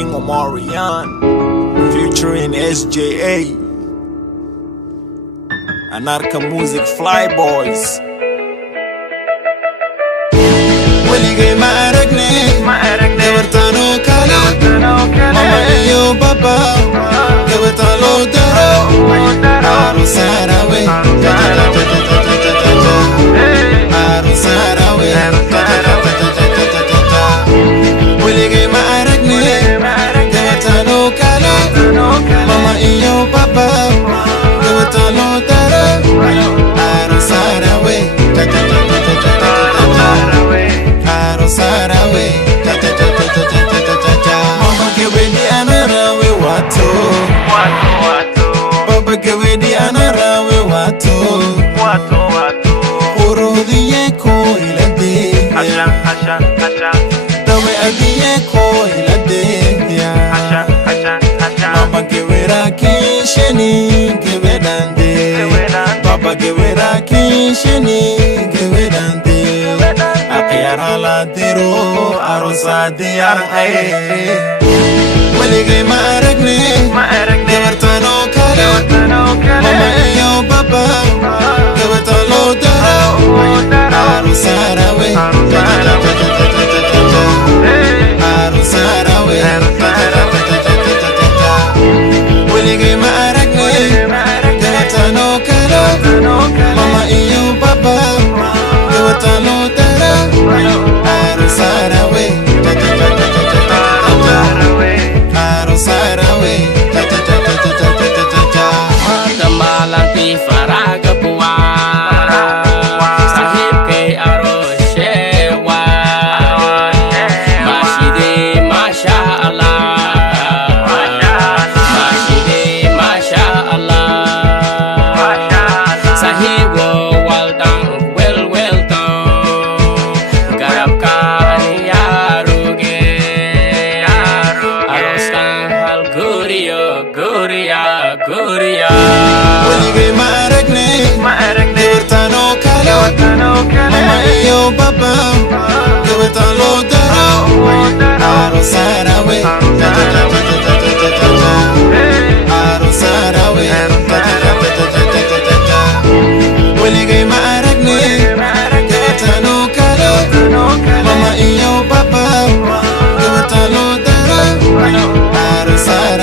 King Omarion, featuring SJA, Anarcha Music Flyboys. Waligay maaragne gabartano kala mama iyo baba gabartano daro aro sarawe Waligay maaragne gabartano kala mama iyo baba gabartano daro aro sarawe Sarawe, Mama Gawedi Anarawe Wato, Baba Gawedi Anarawe Wato, Oro Dieko Ilade, Tawe Adieko Ilade, Mama Gawera Kisheni Gavedande, Baba Gawera Kisheni Gavedande. Akiyarala diro arosa diyar ay Waligay maaragne gabartano kala mama iyo baba gabartano daro arosa rawe arosa rawe Waligay maaragne gabartano kala mama iyo baba gabartano Waligay maaragne gabartano kala mama iyo baba gabartano daro aro sarawe Waligay maaragne gabartano kala mama iyo baba gabartano daro aro sarawe